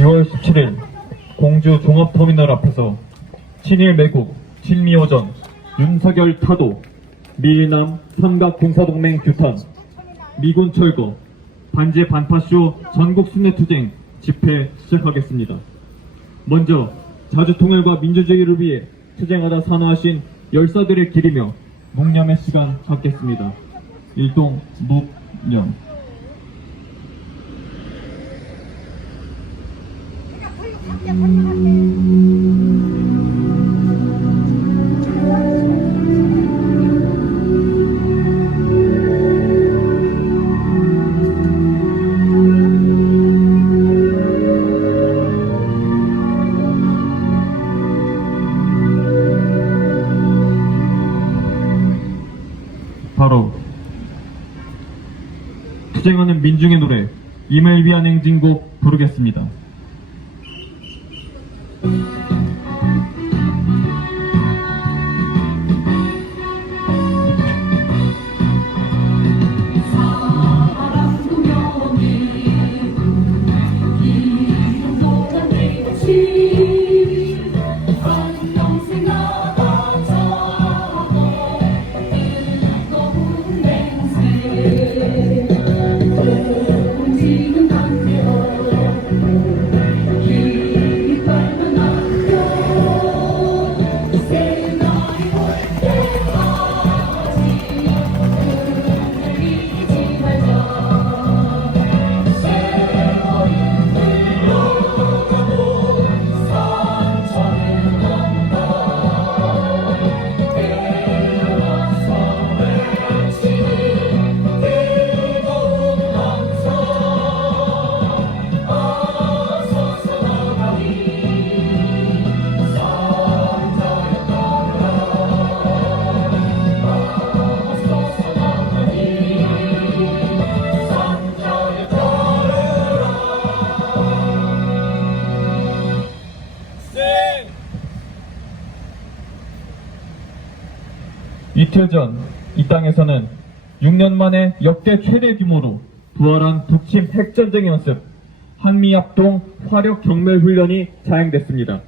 6월 17일 공주 종합터미널 앞에서 친일 매국, 친미오전, 윤석열 타도, 미일남 삼각군사동맹 규탄, 미군 철거, 반제 반파쇼 전국 순회투쟁 집회 시작하겠습니다. 먼저 자주통일과 민주주의를 위해 투쟁하다 산화하신 열사들을 기리며 묵념의 시간 갖겠습니다. 일동 묵념. 바로 투쟁하는 민중의 노래 임을 위한 행진곡 부르겠습니다. 이틀 전 이 땅에서는 6년 만에 역대 최대 규모로 부활한 북침 핵전쟁 연습 한미합동 화력 경멸 훈련이 자행됐습니다.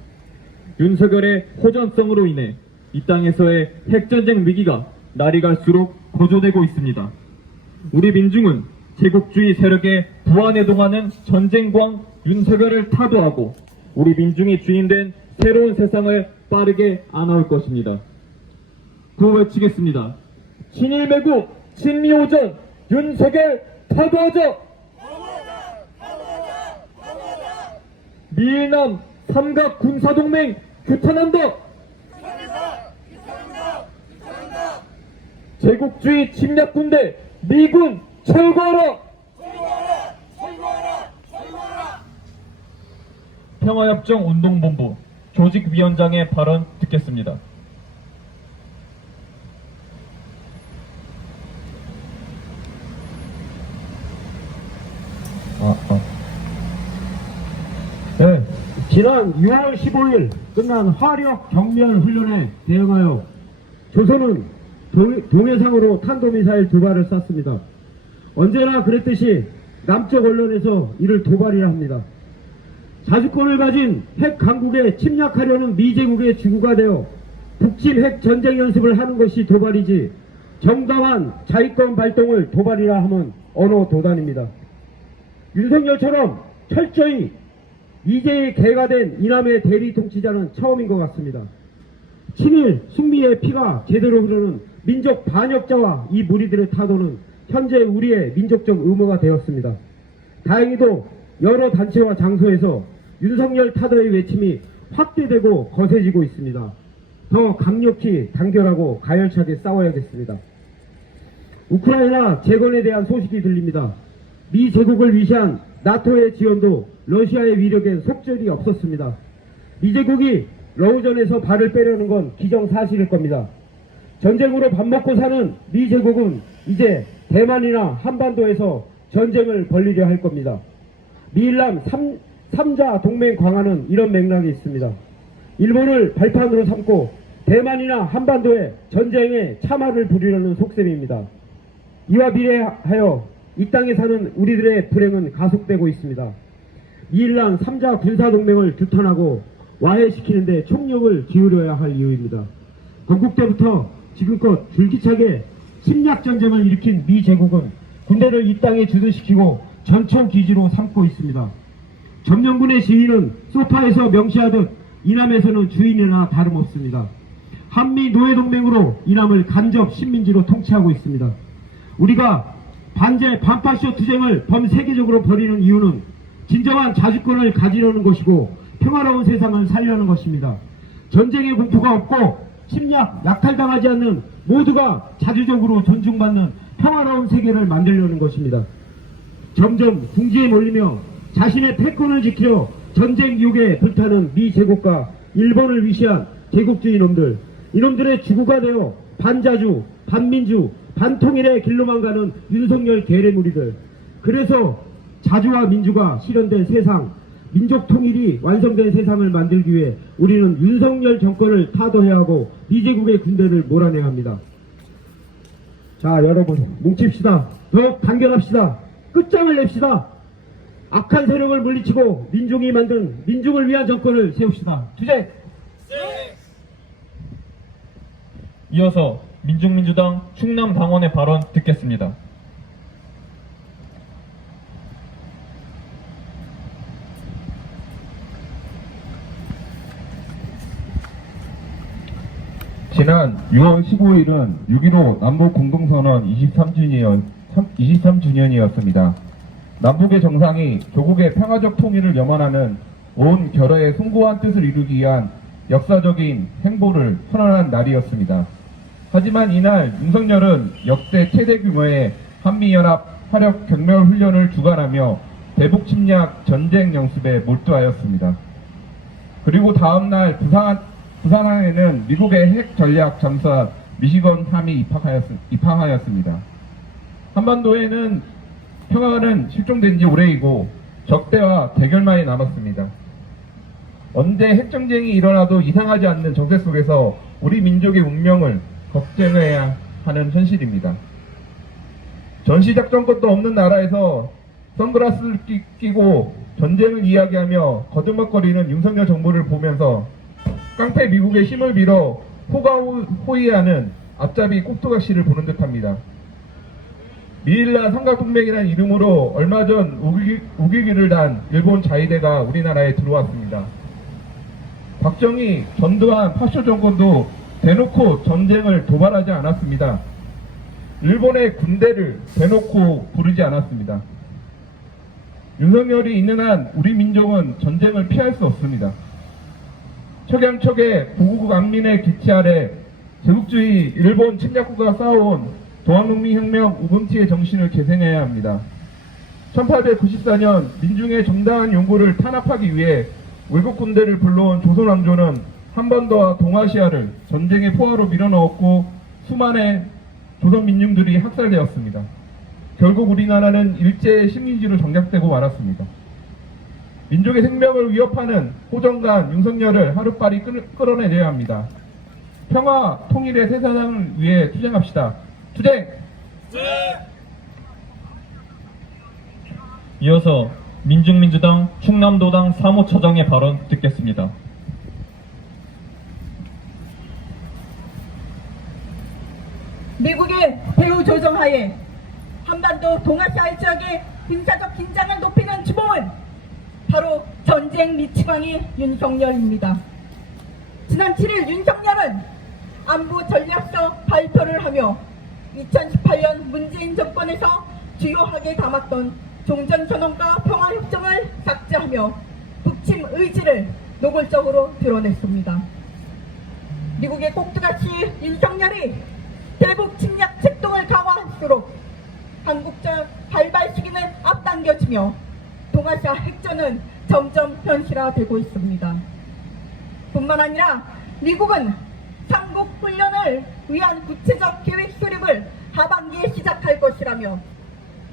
윤석열의 호전성으로 인해 이 땅에서의 핵전쟁 위기가 날이 갈수록 고조되고 있습니다. 우리 민중은 제국주의 세력의 부안에 동하는 전쟁광 윤석열을 타도하고 우리 민중이 주인된 새로운 세상을 빠르게 안아올 것입니다. 구호 외치겠습니다. 친일 매국, 친미오전, 윤석열 타도하자! 미일남 삼각 군사동맹 규탄한다! 제국주의 침략군대 미군 철거하라! 평화협정운동본부 조직위원장의 발언 듣겠습니다. 네, 지난 6월 15일 끝난 화력 경멸 훈련에 대응하여 조선은 동해상으로 탄도미사일 2발을 쐈습니다. 언제나 그랬듯이 남쪽 언론에서 이를 도발이라 합니다. 자주권을 가진 핵 강국에 침략하려는 미제국의 주구가 되어 북침 핵 전쟁 연습을 하는 것이 도발이지 정당한 자위권 발동을 도발이라 하면 언어 도단입니다. 윤석열처럼 철저히 이제의 개가 된 이남의 대리 통치자는 처음인 것 같습니다. 친일 숙미의 피가 제대로 흐르는 민족 반역자와 이 무리들의 타도는 현재 우리의 민족적 의무가 되었습니다. 다행히도 여러 단체와 장소에서 윤석열 타도의 외침이 확대되고 거세지고 있습니다. 더 강력히 단결하고 가열차게 싸워야겠습니다. 우크라이나 재건에 대한 소식이 들립니다. 미 제국을 위시한 나토의 지원도 러시아의 위력엔 속절이 없었습니다. 미 제국이 러우전에서 발을 빼려는 건 기정사실일 겁니다. 전쟁으로 밥 먹고 사는 미 제국은 이제 대만이나 한반도에서 전쟁을 벌이려 할 겁니다. 미일남 3자 동맹 강화는 이런 맥락이 있습니다. 일본을 발판으로 삼고 대만이나 한반도에 전쟁에 참화를 부리려는 속셈입니다. 이와 비례하여 이 땅에 사는 우리들의 불행은 가속되고 있습니다. 이일랑 3자 군사동맹을 규탄하고 와해시키는 데 총력을 기울여야 할 이유입니다. 건국 때부터 지금껏 줄기차게 침략전쟁을 일으킨 미 제국은 군대를 이 땅에 주둔시키고 전총 기지로 삼고 있습니다. 점령군의 지위는 소파에서 명시하듯 이남에서는 주인이나 다름없습니다. 한미 노예동맹으로 이남을 간접 식민지로 통치하고 있습니다. 우리가 반제 반파쇼 투쟁을 범세계적으로 벌이는 이유는 진정한 자주권을 가지려는 것이고 평화로운 세상을 살려는 것입니다. 전쟁의 공포가 없고 침략, 약탈당하지 않는 모두가 자주적으로 존중받는 평화로운 세계를 만들려는 것입니다. 점점 궁지에 몰리며 자신의 패권을 지키려 전쟁 유혹에 불타는 미 제국과 일본을 위시한 제국주의 놈들, 이놈들의 주구가 되어 반자주, 반민주, 반통일의 길로만 가는 윤석열 계래무리들. 그래서 자주와 민주가 실현된 세상, 민족 통일이 완성된 세상을 만들기 위해 우리는 윤석열 정권을 타도해야 하고 미제국의 군대를 몰아내야 합니다. 자, 여러분 뭉칩시다. 더욱 단결합시다. 끝장을 냅시다. 악한 세력을 물리치고 민중이 만든 민중을 위한 정권을 세웁시다. 투쟁! 이어서 민중민주당 충남당원의 발언 듣겠습니다. 지난 6월 15일은 6.15 남북공동선언 23주년이었습니다. 남북의 정상이 조국의 평화적 통일을 염원하는 온 결의의 숭고한 뜻을 이루기 위한 역사적인 행보를 선언한 날이었습니다. 하지만 이날 윤석열은 역대 최대 규모의 한미연합 화력 경멸 훈련을 주관하며 대북 침략 전쟁 연습에 몰두하였습니다. 그리고 다음날 부산항에는 미국의 핵 전략 잠수함 미시건함이 입항하였습니다. 한반도에는 평화는 실종된 지 오래이고 적대와 대결만이 남았습니다. 언제 핵전쟁이 일어나도 이상하지 않는 정세 속에서 우리 민족의 운명을 걱정해야 하는 현실입니다. 전시작전권도 없는 나라에서 선글라스를 끼고 전쟁을 이야기하며 거듭먹거리는 윤석열 정부를 보면서 깡패 미국의 힘을 빌어 호가호위하는 앞잡이 꼭두각시를 보는 듯합니다. 미일라 삼각동맹이라는 이름으로 얼마 전 우기기를 단 일본 자위대가 우리나라에 들어왔습니다. 박정희, 전두환, 파쇼 정권도 대놓고 전쟁을 도발하지 않았습니다. 일본의 군대를 대놓고 부르지 않았습니다. 윤석열이 있는 한 우리 민족은 전쟁을 피할 수 없습니다. 척양척의 구국 안민의 기치 아래 제국주의 일본 침략국가 쌓아온 동학농민혁명 우금티의 정신을 계승해야 합니다. 1894년 민중의 정당한 용구를 탄압하기 위해 외국 군대를 불러온 조선왕조는 한반도와 동아시아를 전쟁의 포화로 밀어넣었고 수많은 조선 민중들이 학살되었습니다. 결국 우리나라는 일제의 식민지로 정착되고 말았습니다. 민족의 생명을 위협하는 호정관 윤석열을 하루빨리 끌어내려야 합니다. 평화, 통일의 새 세상을 위해 투쟁합시다. 투쟁! 이어서 민중민주당 충남도당 사무처장의 발언 듣겠습니다. 미국의 배후 조정하에 한반도 동아시아 지역의 군사적 긴장을 높이는 주범은 바로 전쟁 미치광이 윤석열입니다. 지난 7일 윤석열은 안보 전략서 발표를 하며 2018년 문재인 정권에서 주요하게 담았던 종전선언과 평화협정을 삭제하며 북침 의지를 노골적으로 드러냈습니다. 미국의 꼭두같이 윤석열이 대북 침략 책동을 강화할수록 한국적 발발 시기는 앞당겨지며 동아시아 핵전은 점점 현실화되고 있습니다. 뿐만 아니라 미국은 삼국 훈련을 위한 구체적 계획 수립을 하반기에 시작할 것이라며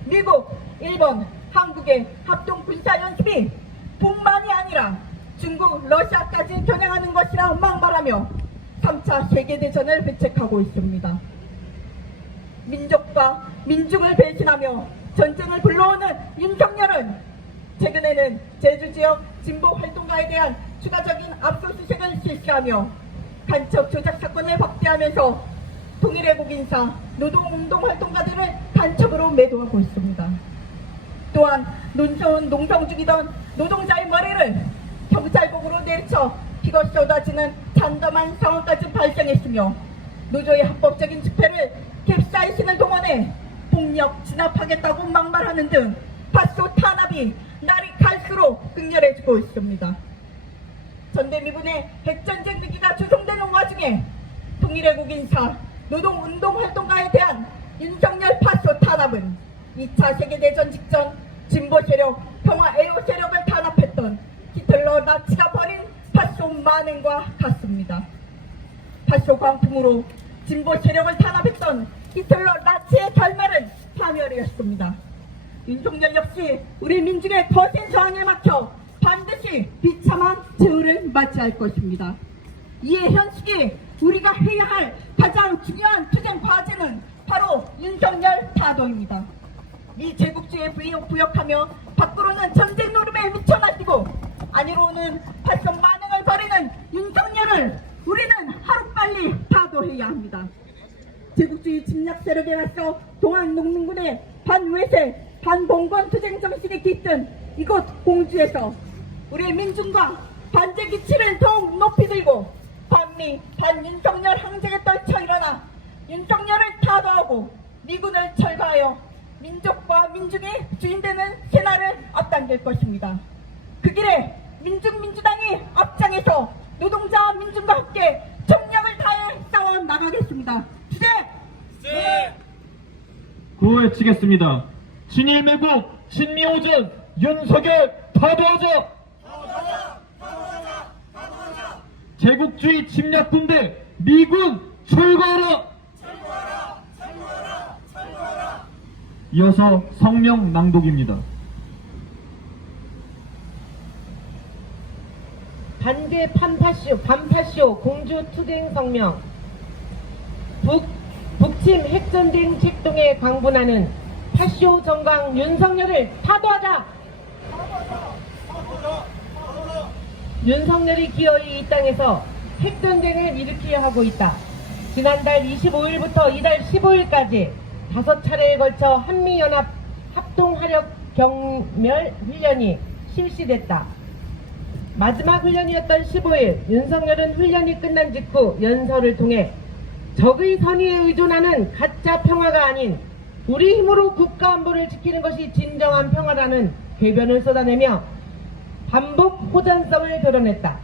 미국, 일본, 한국의 합동 군사연습이 뿐만이 아니라 중국, 러시아까지 겨냥하는 것이라 망발하며 3차 세계대전을 배책하고 있습니다. 민족과 민중을 배신하며 전쟁을 불러오는 윤석열은 최근에 이번에는 제주 지역 진보 활동가에 대한 추가적인 압수수색을 실시하며 간첩 조작 사건을 확대하면서 통일애국 인사, 노동운동 활동가들을 간첩으로 매도하고 있습니다. 또한 농성 중이던 노동자의 머리를 경찰국으로 내리쳐 피가 쏟아지는 참담한 상황까지 발생했으며 노조의 합법적인 집회를 캡사이신을 동원해 폭력 진압하겠다고 막말하는 등 파쇼 탄압이 날이 갈수록 극렬해지고 있습니다. 전대미군의 핵전쟁 위기가 조성되는 와중에 통일애국 인사, 노동운동 활동가에 대한 윤석열 파쇼 탄압은 2차 세계대전 직전 진보 세력, 평화 애호 세력을 탄압했던 히틀러 나치가 벌인 파쇼 만행과 같습니다. 파쇼 광풍으로 진보 세력을 탄압했던 히틀러 나치의 결말은 파멸이었습니다. 윤석열 역시 우리 민중의 거센 저항에 막혀 반드시 비참한 저울을 맞이할 것입니다. 이에 현 시기 우리가 해야 할 가장 중요한 투쟁 과제는 바로 윤석열 타도입니다. 이 제국주의에 부역하며 밖으로는 전쟁 노름에 미쳐 날뛰고 안으로는 발성 만행을 벌이는 윤석열을 우리는 하루빨리 타도해야 합니다. 제국주의 침략 세력에 맞서 동학농민군의 반외세, 반봉건 투쟁 정신이 깃든 이곳 공주에서 우리 민중과 반제 기치를 더욱 높이 들고 반미, 반윤석열 항쟁에 떨쳐 일어나 윤석열을 타도하고 미군을 철거하여 민족과 민중의 주인되는 새날을 앞당길 것입니다. 그 길에 민중민주당이 앞장에서 노동자와 민중과 함께 총력을 다해 싸워 나가겠습니다. 주제! 네! 구호외치겠습니다. 진일매국, 진미호전, 윤석열 타도하자! 제국주의 침략군대 미군 철거하라! 이어서 성명 낭독입니다. 반대 반파쇼 공주 투쟁 성명. 북침 핵전쟁 책동에 광분하는 파쇼 정강 윤석열을 타도하자! 윤석열이 기어이 이 땅에서 핵전쟁을 일으키려 하고 있다. 지난달 25일부터 이달 15일까지 5차례에 걸쳐 한미연합 합동화력 경멸 훈련이 실시됐다. 마지막 훈련이었던 15일, 윤석열은 훈련이 끝난 직후 연설을 통해 적의 선의에 의존하는 가짜 평화가 아닌 우리 힘으로 국가 안보를 지키는 것이 진정한 평화라는 궤변을 쏟아내며 반복 호전성을 드러냈다.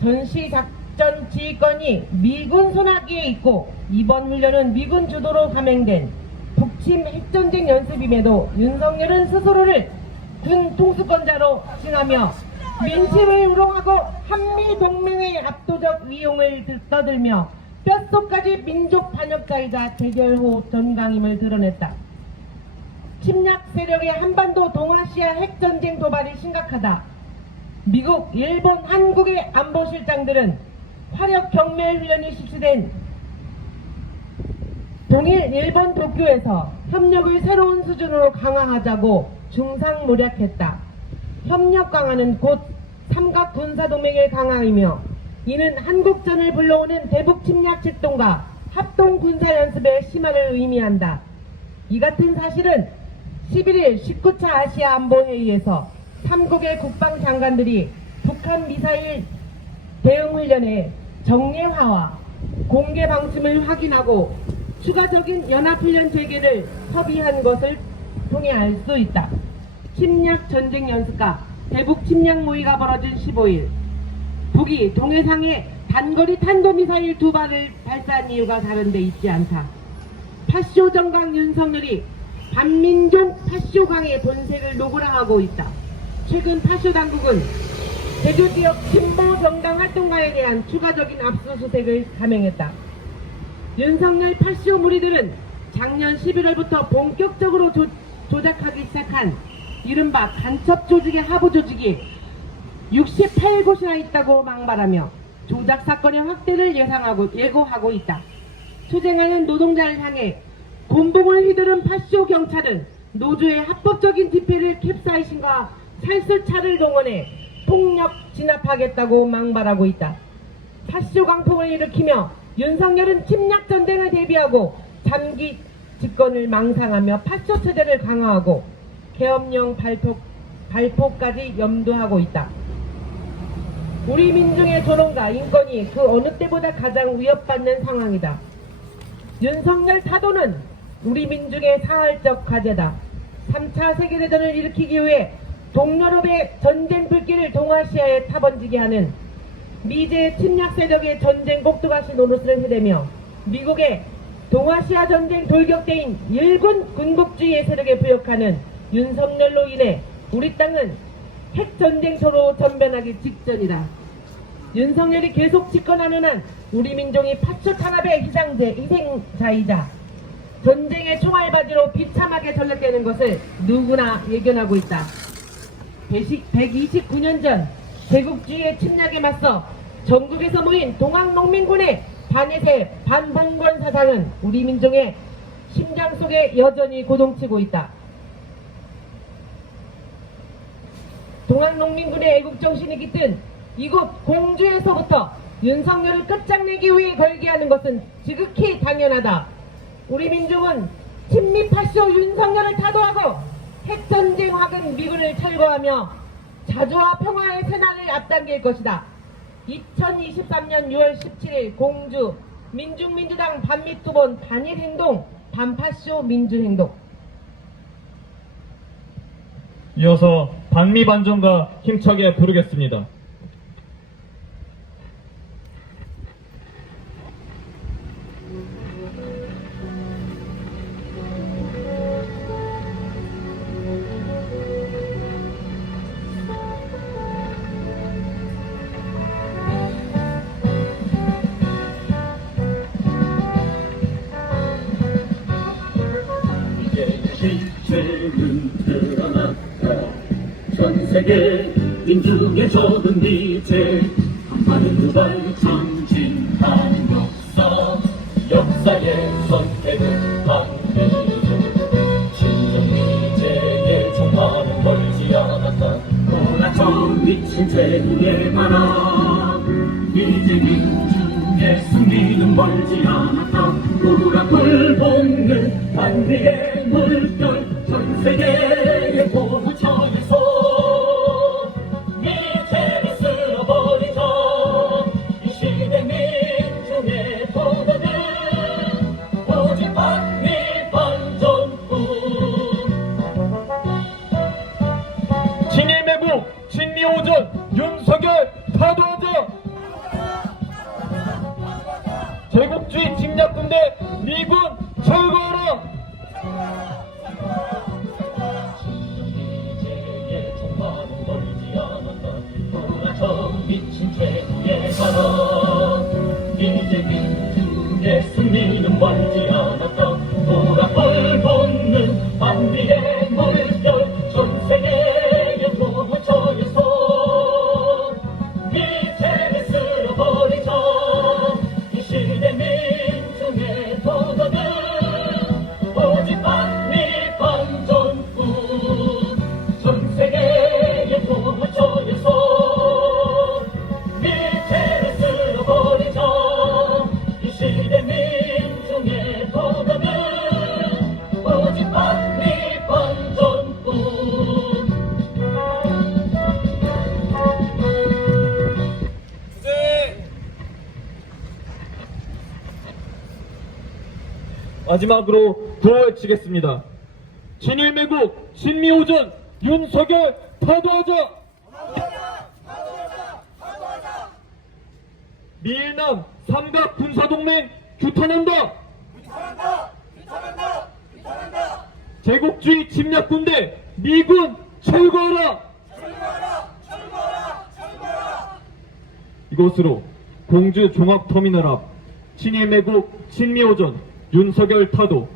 전시작전 지휘권이 미군 손아귀에 있고 이번 훈련은 미군 주도로 감행된 북침 핵전쟁 연습임에도 윤석열은 스스로를 군 통수권자로 칭하며 민심을 우롱하고 한미동맹의 압도적 위용을 떠들며 뼛속까지 민족 반역자이자 대결호 전강임을 드러냈다. 침략 세력의 한반도 동아시아 핵전쟁 도발이 심각하다. 미국, 일본, 한국의 안보실장들은 화력 경멸 훈련이 실시된 동일 일본 도쿄에서 협력을 새로운 수준으로 강화하자고 중상모략했다. 협력 강화는 곧 삼각 군사동맹을 강화이며 이는 한국전을 불러오는 대북 침략 책동과 합동 군사연습의 심화를 의미한다. 이 같은 사실은 11일 19차 아시아 안보회의에서 3국의 국방장관들이 북한 미사일 대응훈련의 정례화와 공개 방침을 확인하고 추가적인 연합훈련 재개를 협의한 것을 통해 알 수 있다. 침략 전쟁 연습과 대북 침략 모의가 벌어진 15일, 북이 동해상에 단거리 탄도미사일 2발을 발사한 이유가 다른 데 있지 않다. 파쇼 정강 윤석열이 반민족 파쇼강의 본색을 노골화하고 있다. 최근 파쇼 당국은 제주 지역 진보 정당 활동가에 대한 추가적인 압수수색을 감행했다. 윤석열 파쇼 무리들은 작년 11월부터 본격적으로 조작하기 시작한 이른바 간첩 조직의 하부 조직이 68곳이나 있다고 막말하며 조작 사건의 확대를 예고하고 있다. 투쟁하는 노동자를 향해 곤봉을 휘두른 파쇼 경찰은 노조의 합법적인 집회를 캡사이신과 살수차를 동원해 폭력 진압하겠다고 망발하고 있다. 파쇼 강풍을 일으키며 윤석열은 침략 전쟁을 대비하고 장기 집권을 망상하며 파쇼 체제를 강화하고 계엄령 발포까지 염두하고 있다. 우리 민중의 존엄과 인권이 그 어느 때보다 가장 위협받는 상황이다. 윤석열 타도는 우리 민중의 사활적 과제다. 3차 세계대전을 일으키기 위해 동유럽의 전쟁 불길을 동아시아에 타번지게 하는 미제 침략 세력의 전쟁 꼭두가시 노릇을 해대며 미국의 동아시아 전쟁 돌격대인 일군 군국주의 세력에 부역하는 윤석열로 인해 우리 땅은 핵전쟁터로 전변하기 직전이다. 윤석열이 계속 집권하는 한 우리 민족이 파쇼 탄압의 희생자이자 전쟁의 총알바지로 비참하게 전락되는 것을 누구나 예견하고 있다. 129년 전 제국주의의 침략에 맞서 전국에서 모인 동학농민군의 반해세 반봉건 사상은 우리 민족의 심장 속에 여전히 고동치고 있다. 동학농민군의 애국정신이 깃든 이곳 공주에서부터 윤석열을 끝장내기 위해 걸게하는 것은 지극히 당연하다. 우리 민중은 친미 파쇼 윤석열을 타도하고 핵전쟁 확은 미군을 철거하며 자주와 평화의 새날을 앞당길 것이다. 2023년 6월 17일 공주 민중민주당 반미투본 반일행동 반파쇼 민주행동. 이어서 반미반전가 힘차게 부르겠습니다. 빛은 드러났다. 전 세계 민중의 젖은 미제 한반을 두발 장진한 역사의 선택은 반미. 진정 미제의 종말은 멀지 않았다. 몰아쳐 미친 제국의 바람 이제 민중의 승리는 멀지 않았다. 우라불 볶는 반미의 물결 전 세계의 보부처에서 미제를 쓸어버리자. 이 시대 민중의 도전은 오직 반미 반전뿐. 진일매국 진미오전 윤석열 타도하자. 제국주의 침략군대 미군 철거하라. 미제의 종말은 멀지 않았다. 돌아쳐 미친 최후의 바람 이제 민중의 승리는 멀지 않았다. 돌아볼 돋는 반미의 물결 전 세계의 도부처에서 미제를 쓸어버리자. 이 시대 민중의 도전은 오직 반미 반전뿐. 전 세계의 도부처에서 미제를 쓸어버리자. 이 시대 민중의 도전은 오직 반미 반전뿐. 마지막으로 구호외치겠습니다. 진일매국 진미오전 윤석열 타도하자. 미일남 삼각 군사동맹 규탄한다. 제국주의 침략군대 미군 철거하라. 이곳으로 공주 종합터미널 앞 진일매국 진미오전 윤석열 타도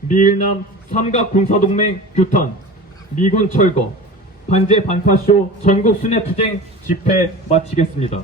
미일남 삼각 군사동맹 규탄 미군 철거 반제 반파쇼 전국 순회투쟁 집회 마치겠습니다.